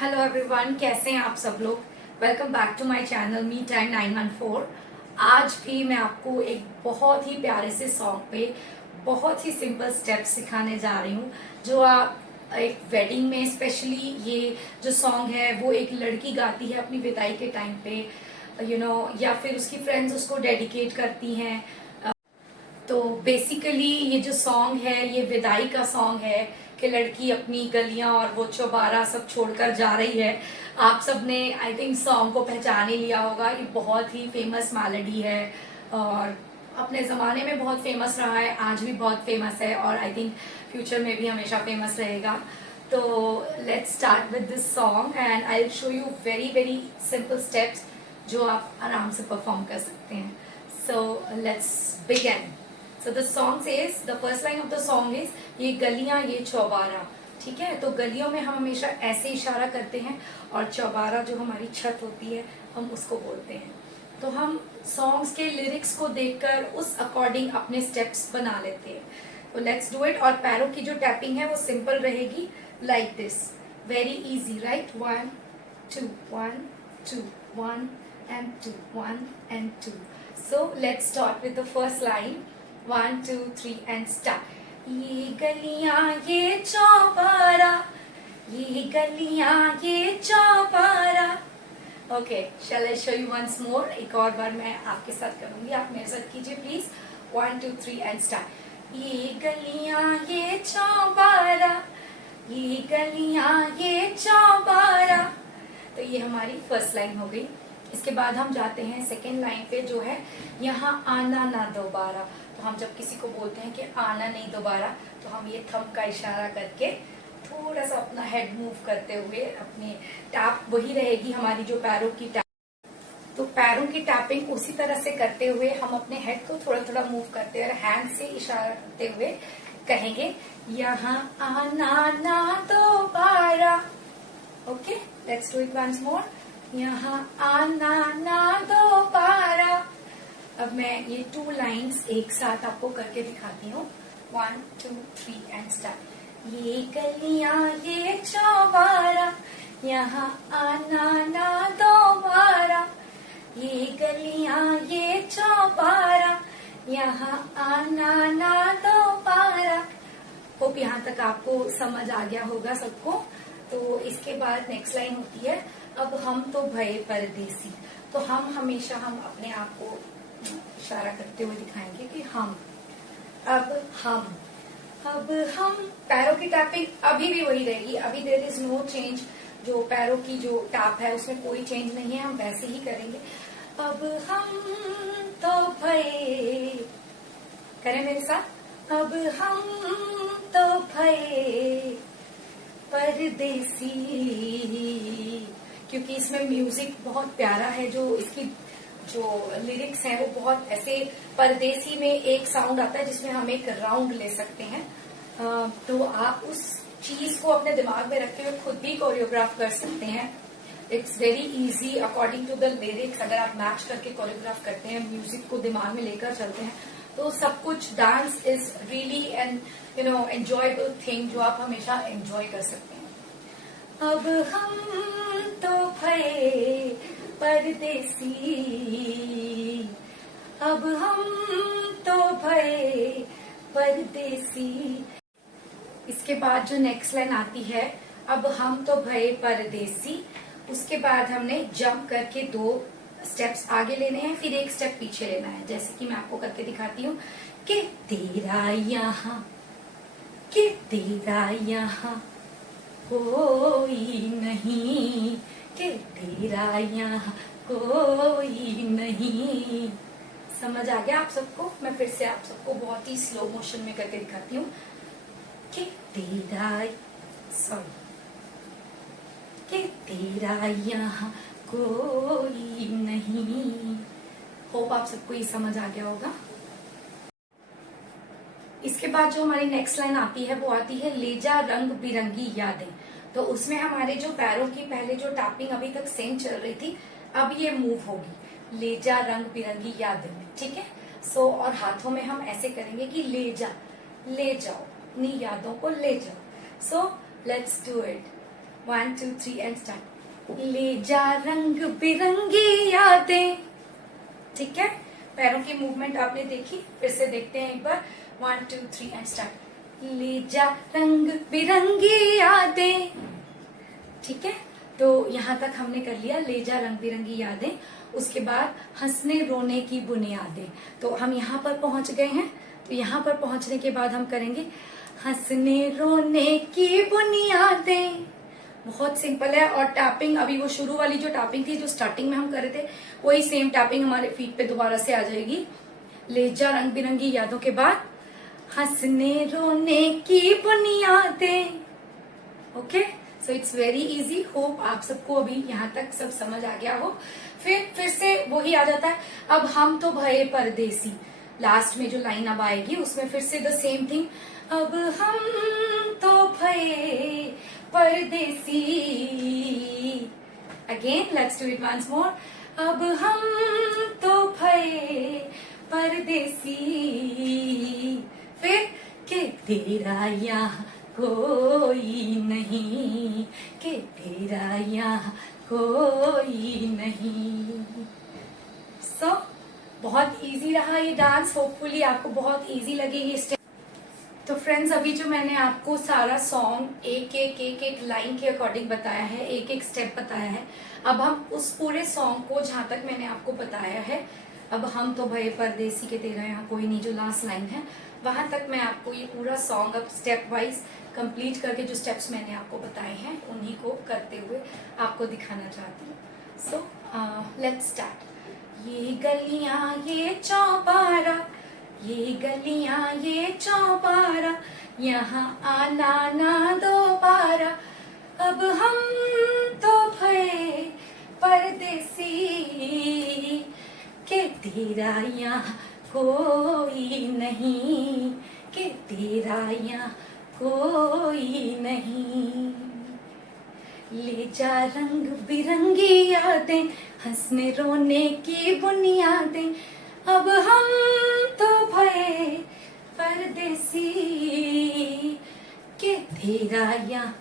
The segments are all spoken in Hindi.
हेलो एवरीवन, कैसे हैं आप सब लोग। Welcome back to my channel me time 914। आज भी मैं आपको एक बहुत ही प्यारे से सॉन्ग पे बहुत ही सिंपल स्टेप्स सिखाने जा रही हूँ, जो आप एक वेडिंग में स्पेशली ये जो सॉन्ग है वो एक लड़की गाती है अपनी विदाई के टाइम पे, या फिर उसकी फ्रेंड्स उसको डेडिकेट करती हैं। तो बेसिकली ये जो सॉन्ग है ये विदाई का सॉन्ग है कि लड़की अपनी गलियां और वो चौबारा सब छोड़कर जा रही है। आप सब ने आई थिंक सॉन्ग को पहचान ही लिया होगा। ये बहुत ही फेमस मेलोडी है और अपने ज़माने में बहुत फेमस रहा है, आज भी बहुत फेमस है और आई थिंक फ्यूचर में भी हमेशा फेमस रहेगा। तो let's start with this song and I will show you very very simple steps जो आप आराम से परफॉर्म कर सकते हैं। So let's begin. So the song says, the first line of the song is ये गलियां ये चौबारा। ठीक है, तो गलियों में हम हमेशा ऐसे इशारा करते हैं और चौबारा जो हमारी छत होती है हम उसको बोलते हैं। तो हम सॉन्ग्स के लिरिक्स को देखकर उस अकॉर्डिंग अपने स्टेप्स बना लेते हैं। तो लेट्स डू इट। और पैरों की जो टैपिंग है वो सिंपल रहेगी, like this, very easy, right. 1 2 1 2 1 and 2 1 and 2। So let's start with the first line। 1 2 3 and start। ये गलियां ये चौबारा, ये गलियां ये चौबारा। Okay, shall I show you once more. एक और बार मैं आपके साथ करूंगी, आप मेरे साथ कीजिए प्लीज। 1 2 3 and start. ये गलियां ये चौबारा, ये गलियां ये चौबारा। तो ये हमारी फर्स्ट लाइन हो गई। इसके बाद हम जाते हैं सेकेंड लाइन पे, जो है यहाँ आना ना दोबारा। तो हम जब किसी को बोलते हैं कि आना नहीं दोबारा, तो हम ये थंब का इशारा करके थोड़ा सा अपना हेड मूव करते हुए अपनी टैप वही रहेगी हमारी जो पैरों की टैप। तो पैरों की टैपिंग उसी तरह से करते हुए हम अपने हेड को थोड़ा थोड़ा मूव करते हुए हैंड से इशारा करते हुए कहेंगे यहाँ आना ना दोबारा। Okay, let's do it once more. यहाँ आना ना दोबारा। अब मैं ये 2 लाइन्स एक साथ आपको करके दिखाती हूँ। 1 2 3 एंड स्टार्ट। ये गलियां ये चौबारा, यहाँ आना ना दोबारा। ये गलियां ये चौबारा, यहाँ आना ना दोबारा। होप यहाँ तक आपको समझ आ गया होगा सबको। तो इसके बाद नेक्स्ट लाइन होती है, अब हम तो भये परदेसी। तो हम हमेशा हम अपने आप को इशारा करते हुए दिखाएंगे कि हम, अब हम, अब हम। पैरों की टैपिंग अभी भी वही रहेगी, अभी देयर इज नो चेंज। जो पैरों की जो टैप है उसमें कोई चेंज नहीं है, हम वैसे ही करेंगे। अब हम तो भये, करें मेरे साथ। अब हम तो भये परदेसी। क्योंकि इसमें म्यूजिक बहुत प्यारा है, जो इसकी जो लिरिक्स हैं वो बहुत ऐसे परदेसी में एक साउंड आता है जिसमें हम एक राउंड ले सकते हैं। तो आप उस चीज को अपने दिमाग में रखते हुए खुद भी कोरियोग्राफ कर सकते हैं। It's very easy according to the lyrics. अगर आप मैच करके कोरियोग्राफ करते हैं, म्यूजिक को दिमाग में लेकर चलते हैं, तो सब कुछ dance is really an enjoyable thing जो आप हमेशा एंजॉय कर सकते हैं। अब हम तो भये परदेसी, अब हम तो भये परदेसी। इसके बाद जो नेक्स्ट लाइन आती है, अब हम तो भये परदेसी, उसके बाद हमने जंप करके 2 स्टेप्स आगे लेने हैं, फिर 1 स्टेप पीछे लेना है। जैसे कि मैं आपको करके दिखाती हूँ कि तेरा यहाँ, कि तेरा यहाँ कोई नहीं, कि तेरा यहाँ कोई नहीं। समझ आ गया आप सबको? मैं फिर से आप सबको बहुत ही स्लो मोशन में करके दिखाती हूँ कि तेरा, सॉरी, कि तेरा यहाँ कोई नहीं। होप आप सबको ये समझ आ गया होगा। इसके बाद जो हमारी नेक्स्ट लाइन आती है वो आती है, ले जा रंग बिरंगी यादें। तो उसमें हमारे जो पैरों की पहले जो टैपिंग अभी तक सेम चल रही थी, अब ये मूव होगी, ले जा रंग बिरंगी यादें। ठीक है। सो और हाथों में हम ऐसे करेंगे कि ले जा, ले जाओ, अपनी यादों को ले जाओ। So let's do it. 1 2 3 and start. ले जा रंग बिरंगी यादें, ठीक है। पैरों की मूवमेंट आपने देखी, फिर से देखते हैं एक बार। 1 2 3 एंड स्टार्ट। ले जा रंग बिरंगी यादें, ठीक है। तो यहाँ तक हमने कर लिया, ले जा रंग बिरंगी यादें। उसके बाद हंसने रोने की बुनियादें, तो हम यहाँ पर पहुंच गए हैं। तो यहाँ पर पहुंचने के बाद हम करेंगे हंसने रोने की बुनियादें। बहुत सिंपल है। और टैपिंग, अभी वो शुरू वाली जो टैपिंग थी, जो स्टार्टिंग में हम कर रहे थे, वही सेम टैपिंग हमारे फीट पे दोबारा से आ जाएगी। ले जा रंग बिरंगी यादों के बाद हंसने रोने की बुनियादें। Okay, so it's very easy. Hope आप सबको अभी यहाँ तक सब समझ आ गया हो। फिर से वही आ जाता है, अब हम तो भये परदेसी। लास्ट में जो लाइन अब आएगी उसमें फिर से द सेम थिंग, अब हम तो भये परदेसी। Again let's do it once more. अब हम तो भये परदेसी। फिर के तेरा यहाँ कोई नहीं, के तेरा यहाँ कोई नहीं। सो बहुत इजी रहा ये डांस। होपफुली आपको बहुत इजी लगे ये स्टेप। तो फ्रेंड्स, अभी जो मैंने आपको सारा सॉन्ग एक लाइन के अकॉर्डिंग बताया है, एक एक स्टेप बताया है, अब हम उस पूरे सॉन्ग को, जहां तक मैंने आपको बताया है, अब हम तो भये परदेसी के तेरा यहाँ कोई नहीं, जो लास्ट लाइन है, वहां तक मैं आपको ये पूरा सॉन्ग अब स्टेप वाइज कंप्लीट करके जो स्टेप्स मैंने आपको बताए हैं उन्हीं को करते हुए आपको दिखाना चाहती हूँ। So let's start. ये गलियां ये चौबारा, ये गलियां ये चौबारा, यहाँ आना ना दोबारा, अब हम तो भये परदेसी, के तेरा यहाँ कोई नहीं, के तेरा यहाँ कोई नहीं। ले जा रंग बिरंगी यादें, हंसने रोने की बुनियादें, अब हम तो भये परदेसी, के तेरा यहाँ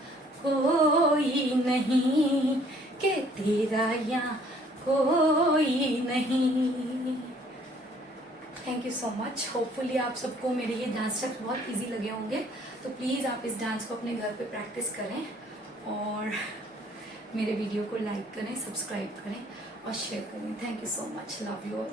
कोई नहीं, के तेरा यहाँ कोई नहीं। Thank you so much. Hopefully आप सबको मेरे ये डांस स्टेप्स बहुत इजी लगे होंगे। तो प्लीज़ आप इस डांस को अपने घर पे प्रैक्टिस करें और मेरे वीडियो को लाइक करें, सब्सक्राइब करें और शेयर करें। Thank you so much. Love you all.